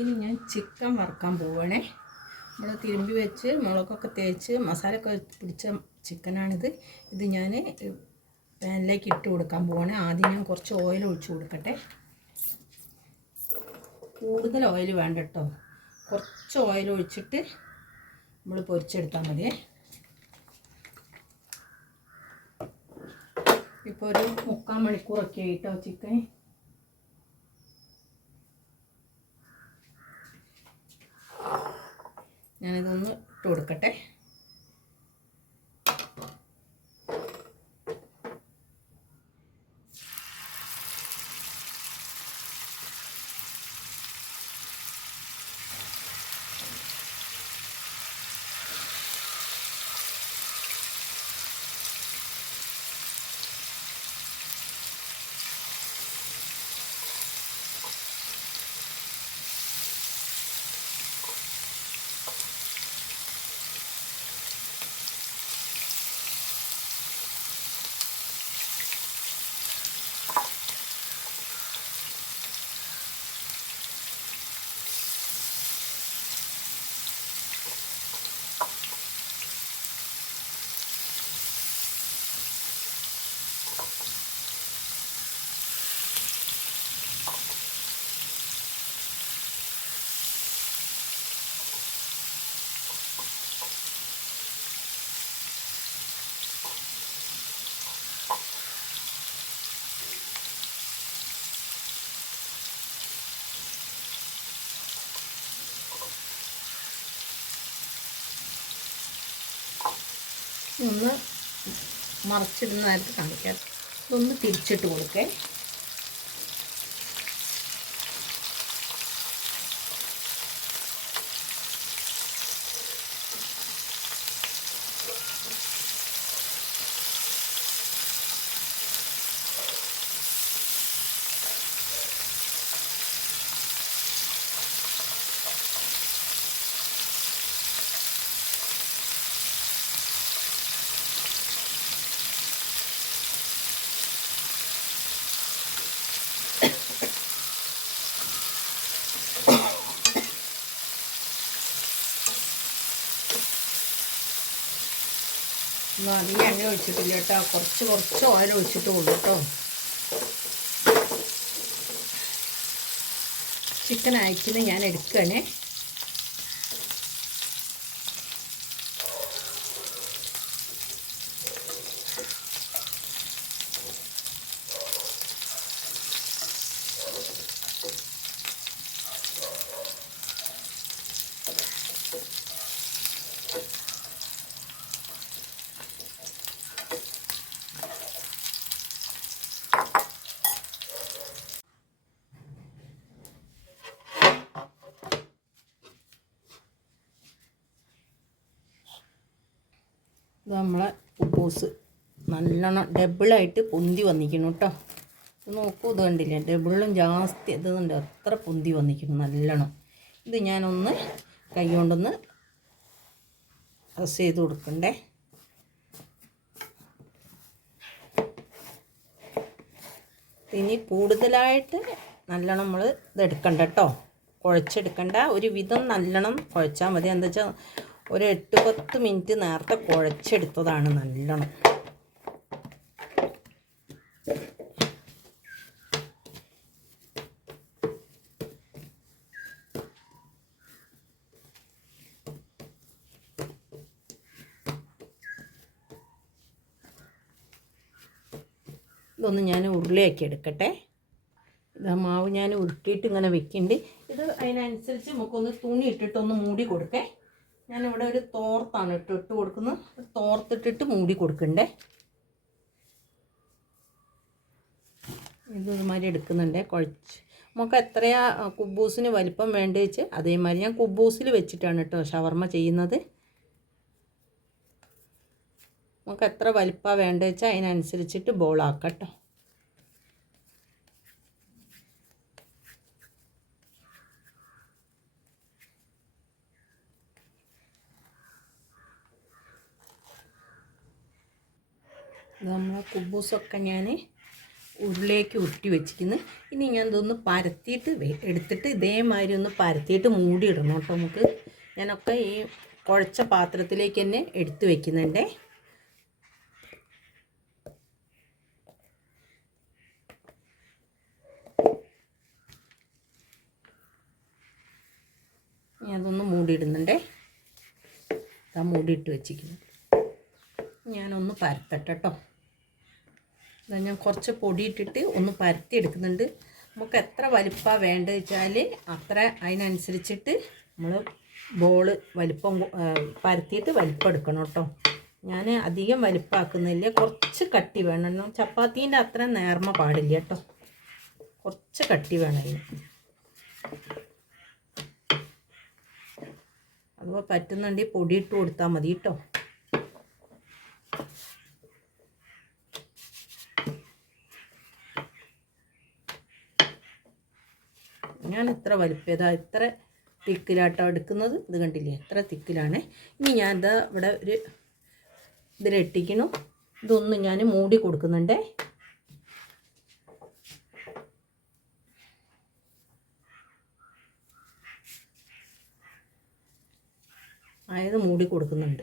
ഇനി ഞാൻ ചിക്കൻ വറുക്കാൻ പോവണേ നമ്മൾ തിരുമ്പി വെച്ച് മുളകൊക്കെ തേച്ച് മസാലയൊക്കെ പിടിച്ച ചിക്കനാണിത്. ഇത് ഞാൻ പാനിലേക്ക് ഇട്ട് കൊടുക്കാൻ പോവാണ് ആദ്യം ഞാൻ കുറച്ച് ഓയിൽ ഒഴിച്ചു കൊടുക്കട്ടെ. കൂടുതൽ ഓയിൽ വേണ്ട കേട്ടോ. കുറച്ച് ഓയിൽ ഒഴിച്ചിട്ട് നമ്മൾ പൊരിച്ചെടുത്താൽ മതി ഇപ്പോൾ ഒരു മുക്കാൽ മണിക്കൂറൊക്കെ ആയിട്ടോ ചിക്കൻ ഞാനിതൊന്ന് ഇട്ട് കൊടുക്കട്ടെ. ഒന്ന് മറിച്ചിടുന്ന നേരത്ത് കാണിക്കാം. ഇതൊന്ന് തിരിച്ചിട്ട് കൊടുക്കേ. അധികം എണ്ണ ഒഴിച്ചിട്ടില്ല കേട്ടോ. കുറച്ച് കുറച്ച് ഓയിൽ ഒഴിച്ചിട്ട് ഉള്ളൂ കേട്ടോ. ചിക്കൻ അയക്കുന്നത് ഞാൻ എടുക്കുകയാണേ. ഇത് നമ്മളെ ഉപ്പൂസ് നല്ലോണം ഡബിളായിട്ട് പൊന്തി വന്നിരിക്കുന്നു കേട്ടോ ഇത് നോക്കൂ ഇത് കണ്ടില്ലേ? ഡബിളും ജാസ്തി ഇതുണ്ട് അത്ര പൊന്തി വന്നിരിക്കുന്നു നല്ലോണം. ഇത് ഞാനൊന്ന് കൈ കൊണ്ടൊന്ന് പ്രസ് ചെയ്ത് കൊടുക്കണ്ടേ? ഇനി കൂടുതലായിട്ട് നല്ലോണം നമ്മൾ ഇതെടുക്കണ്ട കേട്ടോ കുഴച്ചെടുക്കണ്ട. ഒരു വിധം നല്ലോണം കുഴച്ചാൽ മതി. എന്താ വെച്ചാൽ ഒരു എട്ട് പത്ത് മിനിറ്റ് നേരത്തെ കുഴച്ചെടുത്തതാണ് നല്ലോണം. ഇതൊന്ന് ഞാൻ ഉരുളിയാക്കി എടുക്കട്ടെ. ഇത് മാവ് ഞാൻ ഉരുട്ടിയിട്ട് ഇങ്ങനെ വെക്കുന്നുണ്ട് ഇത് അതിനനുസരിച്ച് നമുക്കൊന്ന് തുണി ഇട്ടിട്ടൊന്ന് മൂടി കൊടുക്കേ. ഞാനിവിടെ ഒരു തോർത്താണ് ഇട്ട് ഇട്ട് കൊടുക്കുന്നത്. തോർത്തിട്ടിട്ട് മൂടി കൊടുക്കണ്ടേ? ഇതൊരുമാതിരി എടുക്കുന്നുണ്ടേ. കുഴച്ച് നമുക്ക് എത്രയാ കുബൂസിന് വലിപ്പം വേണ്ട വെച്ച് അതേമാതിരി ഞാൻ കുബൂസിൽ വെച്ചിട്ടാണ് കേട്ടോ ഷവർമ്മ ചെയ്യുന്നത്. നമുക്ക് എത്ര വലിപ്പം വേണ്ട വെച്ചാൽ അതിനനുസരിച്ചിട്ട് ബോളാക്കാം കേട്ടോ. നമ്മളെ കുബൂസൊക്കെ ഞാൻ ഉരുളിലേക്ക് ഉരുട്ടി വെച്ചിരിക്കുന്നു. ഇനി ഞാൻ ഇതൊന്ന് പരത്തിയിട്ട് എടുത്തിട്ട് ഇതേമാതിരി ഒന്ന് പരത്തിയിട്ട് മൂടിയിടണം കേട്ടോ നമുക്ക്. ഞാനൊക്കെ ഈ കുഴച്ച പാത്രത്തിലേക്ക് തന്നെ എടുത്ത് ഞാൻ അതൊന്ന് മൂടിയിടുന്നുണ്ടേ. ഇതാ മൂടിയിട്ട് വെച്ചിരിക്കുന്നു. ഞാനൊന്ന് പരത്തട്ടെ കേട്ടോ. ഞാൻ കുറച്ച് പൊടി ഇട്ടിട്ട് ഒന്ന് പരത്തി എടുക്കുന്നുണ്ട് നമുക്ക് എത്ര വലിപ്പമാണ് വേണ്ടത് വെച്ചാൽ അത്ര അതിനനുസരിച്ചിട്ട് നമ്മൾ ബോൾ വലിപ്പം പരത്തിയിട്ട് വലിപ്പം എടുക്കണം കേട്ടോ. ഞാൻ അധികം വലിപ്പമാക്കുന്നില്ല കുറച്ച് കട്ടി വേണം. ചപ്പാത്തീന്റെ അത്ര നേർമ പാടില്ല കേട്ടോ. കുറച്ച് കട്ടി വേണം അതിന്. അതുപോലെ പറ്റുന്നുണ്ടെങ്കിൽ പൊടി ഇട്ട് കൊടുത്താൽ മതി കേട്ടോ. ഞാൻ ഇത്ര വലിപ്പതാ ഇത്ര തിക്കിലാട്ടോ എടുക്കുന്നത്. ഇത് കണ്ടില്ലേ? എത്ര തിക്കിലാണ്. ഇനി ഞാൻ ഇതാ ഇവിടെ ഒരു ഇതിലെട്ടിക്കണം ഇതൊന്ന് ഞാൻ മൂടി കൊടുക്കുന്നുണ്ടേ. ആയത് മൂടി കൊടുക്കുന്നുണ്ട്.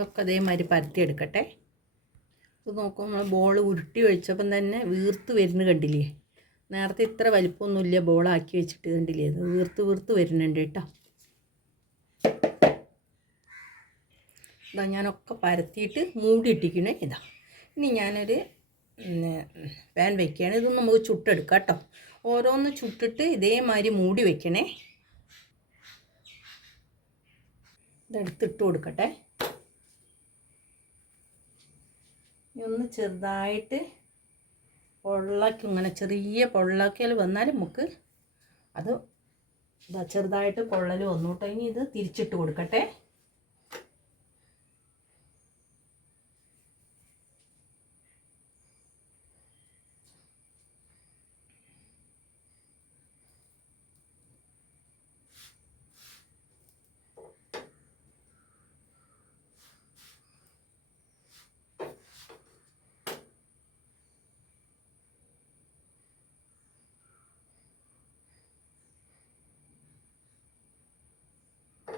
ഇതൊക്കെ അതേമാതിരി പരത്തി എടുക്കട്ടെ ഇത് നോക്കുമ്പോൾ നമ്മൾ ബോൾ ഉരുട്ടി വെച്ചപ്പം തന്നെ വീർത്ത് വരുന്ന കണ്ടില്ലേ? നേരത്തെ ഇത്ര വലിപ്പമൊന്നുമില്ല ബോളാക്കി വെച്ചിട്ട് കണ്ടില്ലേ? ഇത് വീർത്ത് വീർത്ത് വരുന്നുണ്ട് കേട്ടോ. ഇതാ ഞാനൊക്കെ പരത്തിയിട്ട് മൂടിയിട്ടിക്കണേ ഇതാ. ഇനി ഞാനൊരു പാൻ വയ്ക്കുകയാണ് ഇത് നമുക്ക് ചുട്ടെടുക്കാം കേട്ടോ. ഓരോന്ന് ചുട്ടിട്ട് ഇതേമാതിരി മൂടി വയ്ക്കണേ ഇതെടുത്തിട്ട് കൊടുക്കട്ടെ ഇനി ഒന്ന് ചെറുതായിട്ട് പൊള്ളക്കി ഇങ്ങനെ ചെറിയ പൊള്ളക്കൽ വന്നാൽ നമുക്ക് അത് ചെറുതായിട്ട് പൊള്ളൽ വന്നു ഇനി ഇത് തിരിച്ചിട്ട് കൊടുക്കട്ടെ.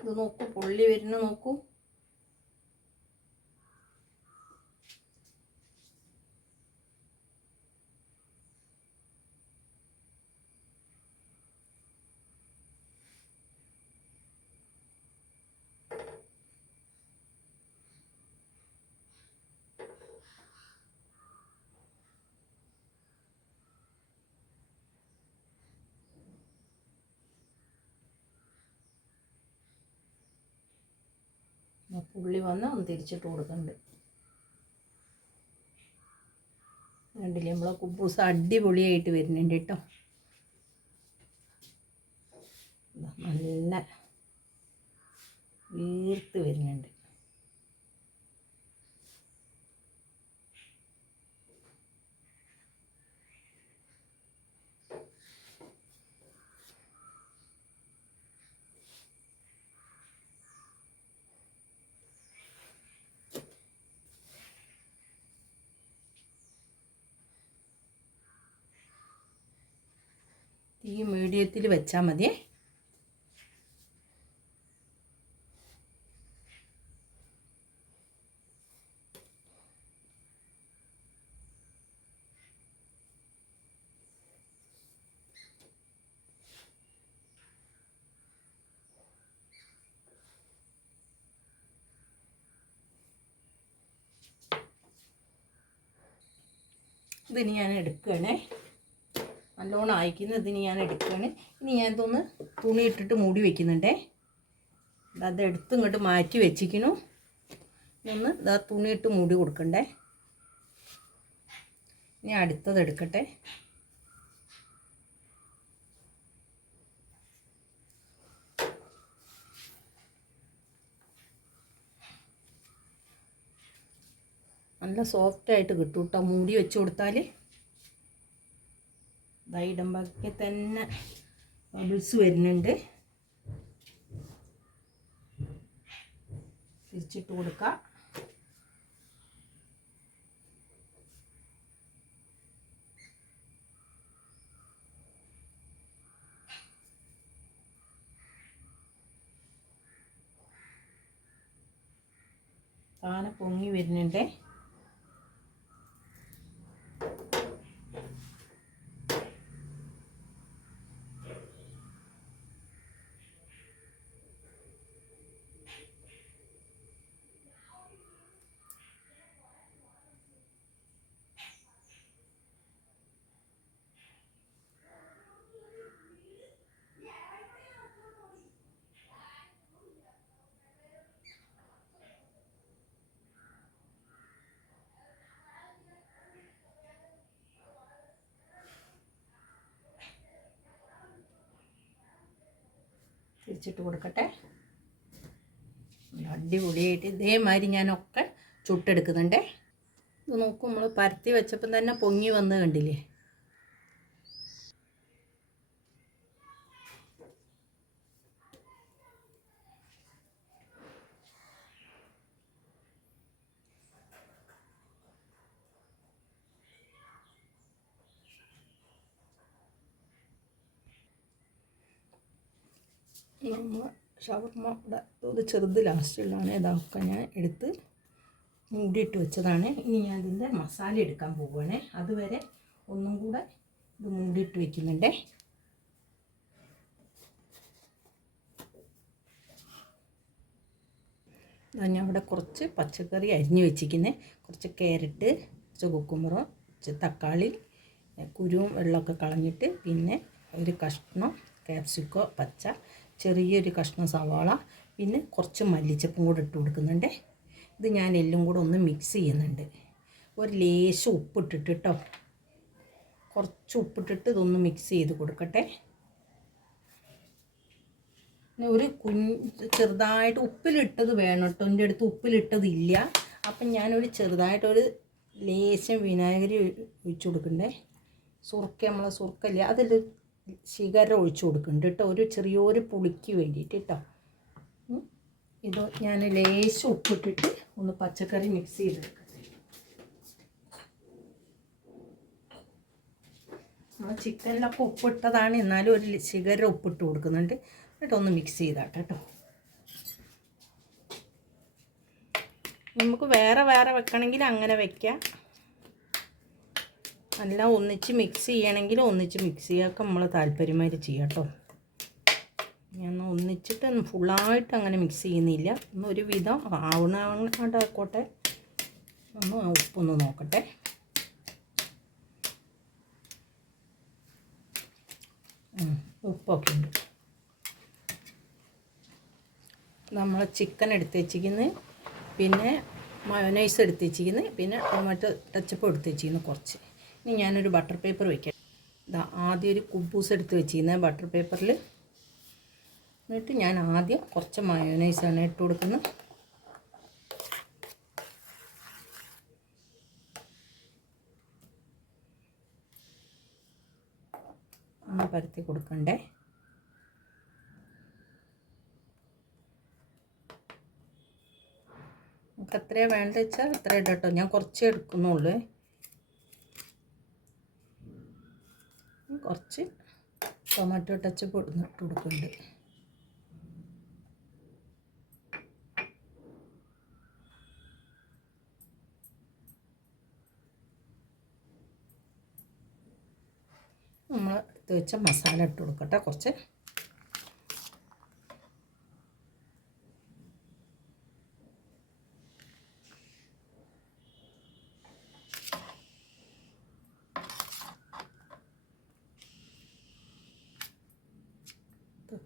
ഇത് നോക്കൂ. പൊള്ളി വരുന്ന നോക്കൂ. പുള്ളി വന്ന് ഒന്ന് തിരിച്ചിട്ട് കൊടുക്കുന്നുണ്ട് കണ്ടില്ലേ നമ്മളെ കുബൂസ് അടിപൊളിയായിട്ട് വരുന്നുണ്ട് കേട്ടോ. നല്ല വീർത്ത് വരുന്നുണ്ട്. തീ മീഡിയത്തിൽ വെച്ചാൽ മതിയേ ഇതിന് ഞാൻ എടുക്കുകയാണേ. നല്ലോണം അയക്കുന്നത് ഇതിന് ഞാൻ എടുക്കുകയാണ്. ഇനി ഞാൻ ഇതൊന്ന് തുണി ഇട്ടിട്ട് മൂടി വെക്കുന്നുണ്ടേ. അത് എടുത്ത് ഇങ്ങോട്ട് മാറ്റി വെച്ചിരിക്കണു ഒന്ന് ഇതാ തുണി ഇട്ട് മൂടി കൊടുക്കണ്ടേ. ഇനി അടുത്തത് എടുക്കട്ടെ. നല്ല സോഫ്റ്റായിട്ട് കിട്ടും കേട്ടോ മൂടി വെച്ച് കൊടുത്താൽ ഇടുമ്പോഴൊക്കെ തന്നെ ബബിൾസ് വരുന്നുണ്ട്. തിരിച്ചിട്ട് കൊടുക്കുക താനെ പൊങ്ങി വരുന്നുണ്ടേ. തിരിച്ചിട്ട് കൊടുക്കട്ടെ. അടിപൊളിയായിട്ട് ഇതേമാതിരി ഞാനൊക്കെ ചുട്ടെടുക്കുന്നുണ്ടേ. ഇത് നോക്കും നമ്മൾ പരത്തി വെച്ചപ്പം തന്നെ പൊങ്ങി വന്ന് കണ്ടില്ലേ? ഷവർമ്മ ഇവിടെ ഇത് ചെറുത് ലാസ്റ്റുള്ളതാണ് ഇതൊക്കെ ഞാൻ എടുത്ത് മൂടിയിട്ട് വെച്ചതാണ്. ഇനി ഞാൻ ഇതിന്റെ മസാല എടുക്കാൻ പോവുകയാണ്. അതുവരെ ഒന്നും കൂടെ ഇത് മൂടിയിട്ട് വെക്കുന്നുണ്ടേ. ഞാൻ അവിടെ കുറച്ച് പച്ചക്കറി അരിഞ്ഞ് വെച്ചിരിക്കുന്നത് കുറച്ച് ക്യാരറ്റ് കുറച്ച് കുക്കുമ്പറും കുറച്ച് തക്കാളി കുരുവും വെള്ളമൊക്കെ കളഞ്ഞിട്ട് പിന്നെ ഒരു കഷ്ണം കാപ്സിക്കോ പച്ച ചെറിയൊരു കഷ്ണം സവാള പിന്നെ കുറച്ച് മല്ലിച്ചപ്പും കൂടെ ഇട്ട് കൊടുക്കുന്നുണ്ട്. ഇത് ഞാൻ എല്ലാം കൂടെ ഒന്ന് മിക്സ് ചെയ്യുന്നുണ്ട്. ഒരു ലേശം ഉപ്പിട്ടിട്ട് കേട്ടോ കുറച്ച് ഉപ്പിട്ടിട്ട് ഇതൊന്ന് മിക്സ് ചെയ്ത് കൊടുക്കട്ടെ. ഒരു കുഞ്ഞ് ചെറുതായിട്ട് ഉപ്പിലിട്ടത് വേണം കേട്ടോ എന്റെ അടുത്ത് ഉപ്പിലിട്ടതില്ല. അപ്പം ഞാനൊരു ചെറുതായിട്ടൊരു ലേശം വിനാഗിരി ഒഴിച്ചു കൊടുക്കണ്ടേ. സുർക്ക നമ്മളെ സുറുക്കല്ലേ. അതിൽ ശിഖരം ഒഴിച്ചു കൊടുക്കുന്നുണ്ട് കേട്ടോ ഒരു ചെറിയൊരു പുളിക്ക് വേണ്ടിയിട്ട് കേട്ടോ. ഇത് ഞാൻ ലേശം ഉപ്പിട്ടിട്ട് ഒന്ന് പച്ചക്കറി മിക്സ് ചെയ്തെടുക്കട്ടെ നമ്മൾ ചിക്കനിലൊക്കെ ഉപ്പിട്ടതാണ് എന്നാലും ഒരു ശിഖരം ഉപ്പിട്ട് കൊടുക്കുന്നുണ്ട്. എന്നിട്ട് ഒന്ന് മിക്സ് ചെയ്താട്ടെ കേട്ടോ. നമുക്ക് വേറെ വേറെ വെക്കണമെങ്കിൽ അങ്ങനെ വെക്കാം. എല്ലാം ഒന്നിച്ച് മിക്സ് ചെയ്യണമെങ്കിൽ ഒന്നിച്ച് മിക്സ് ചെയ്യാനൊക്കെ നമ്മൾ താല്പര്യമായിട്ട് ചെയ്യാം കേട്ടോ ഞാൻ ഒന്നിച്ചിട്ട് ഫുള്ളായിട്ട് അങ്ങനെ മിക്സ് ചെയ്യുന്നില്ല. ഒന്ന് ഒരു വിധം ആവണാവണ്ടാക്കോട്ടെ ഒന്ന് ഉപ്പൊന്ന് നോക്കട്ടെ. ഉപ്പൊക്കെ ഉണ്ട്. നമ്മൾ ചിക്കൻ എടുത്ത് വെച്ചിരിക്കുന്നത് പിന്നെ മയോനൈസ് എടുത്ത് വെച്ചിരിക്കുന്നത് പിന്നെ ടൊമാറ്റോ ടച്ചപ്പ് എടുത്ത് വെച്ചിരിക്കുന്നു കുറച്ച്. ഇനി ഞാനൊരു ബട്ടർ പേപ്പർ വയ്ക്കാം ഇതാ ആദ്യം ഒരു കുബൂസ് എടുത്ത് വെച്ചിരുന്നത് ബട്ടർ പേപ്പറിൽ എന്നിട്ട് ഞാൻ ആദ്യം കുറച്ച് മയോനൈസാണ് ഇട്ട് കൊടുക്കുന്നത് പരത്തി കൊടുക്കണ്ടേ? നമുക്ക് എത്രയാണ് വേണ്ടത് വെച്ചാൽ അത്ര ഇടട്ടോ. ഞാൻ കുറച്ചേ എടുക്കുന്നുള്ളൂ കുറച്ച് ടൊമാറ്റോ ടച്ച് ഇട്ട് കൊടുക്കുന്നുണ്ട്. നമ്മൾ എടുത്ത് വെച്ച മസാല ഇട്ട് കൊടുക്കട്ടെ. കുറച്ച്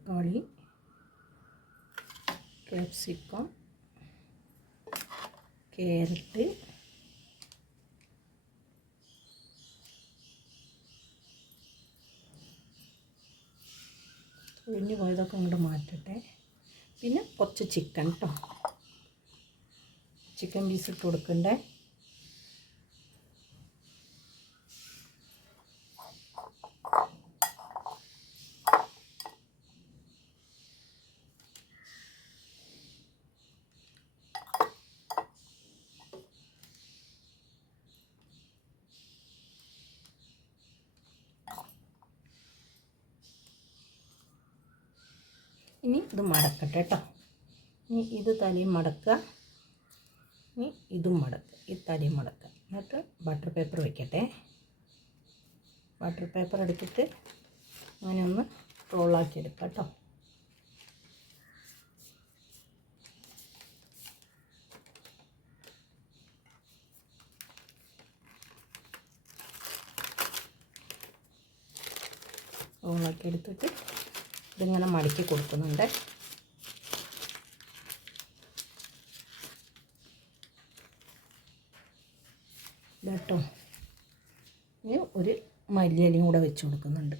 തക്കാളി ക്യാപ്സിക്കം ക്യാരറ്റ് ഒഴിഞ്ഞു പോയതൊക്കെ ഇങ്ങോട്ട് മാറ്റട്ടെ. പിന്നെ കുറച്ച് ചിക്കൻ കേട്ടോ ചിക്കൻ പീസ് ഇട്ട് കൊടുക്കണ്ടേ ഇനി ഇത് മടക്കട്ടെ കേട്ടോ ഇനി ഇത് തലയും മടക്കുക. ഇനി ഇതും മടക്കുക. ഈ തലയും മടക്കുക. എന്നിട്ട് ബട്ടർ പേപ്പർ വയ്ക്കട്ടെ ബട്ടർ പേപ്പർ എടുത്തിട്ട് അങ്ങനെ ഒന്ന് റോളാക്കി എടുക്കാം കേട്ടോ റോളാക്കി എടുത്തിട്ട് ഇതിങ്ങനെ മടക്കി കൊടുക്കുന്നുണ്ട്. കേട്ടോ ഇനി ഒരു മല്ലിയലയും കൂടെ വെച്ച് കൊടുക്കുന്നുണ്ട്.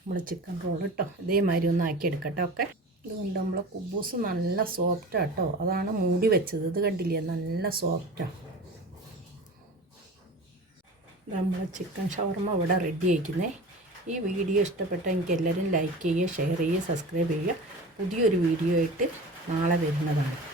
നമ്മൾ ചിക്കൻ റോൾ കേട്ടോ ഇതേമാതിരി ഒന്ന് ആക്കി എടുക്കട്ടെ ഒക്കെ. ഇതുകൊണ്ട് നമ്മളെ കുബൂസ് നല്ല സോഫ്റ്റാണ് കേട്ടോ അതാണ് മൂടി വെച്ചത്. ഇത് കണ്ടില്ലേ? നല്ല സോഫ്റ്റാണ് നമ്മളെ ചിക്കൻ ഷവർമ്മ ഇവിടെ റെഡി ആയിരിക്കുന്നേ. ഈ വീഡിയോ ഇഷ്ടപ്പെട്ട എനിക്ക് എല്ലാവരും ലൈക്ക് ചെയ്യുക ഷെയർ ചെയ്യുക സബ്സ്ക്രൈബ് ചെയ്യുക. പുതിയൊരു വീഡിയോ ആയിട്ട് നാളെ വരുന്നതാണ്.